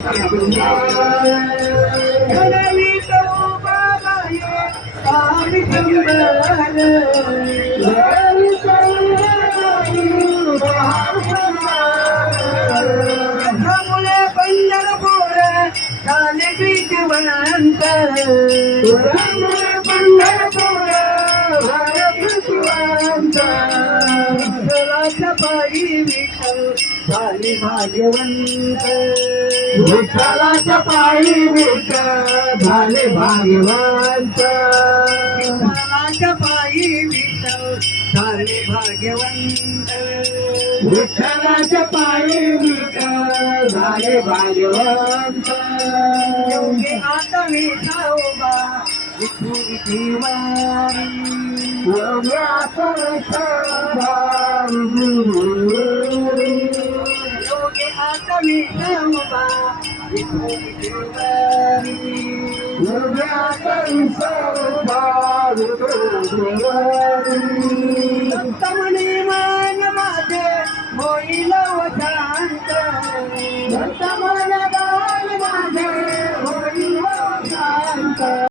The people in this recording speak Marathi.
ठरवितो बाबा ये आम्ही सुंदर मुळे पंढरपूर झाले विजवंत पंढरपूर विठ्ठलाच्या पायी विठ्ठल झाले भाग्यवंत विठ्ठलाच्या पायी विठ्ठल झाले भाग्यवंत विठ्ठलाच्या पायी विठ्ठल झाले भाग्यवंत विठ्ठलाच्या पायी विठ्ठल झाले भाग्यवंत योगी आता विठोबा विठू विठीवारी योगी आता विठोबा योगी आता विठोबा विठू विठीवारी योगी आता विठोबा विठू विठीवारी तमने मन माझे होईल शांत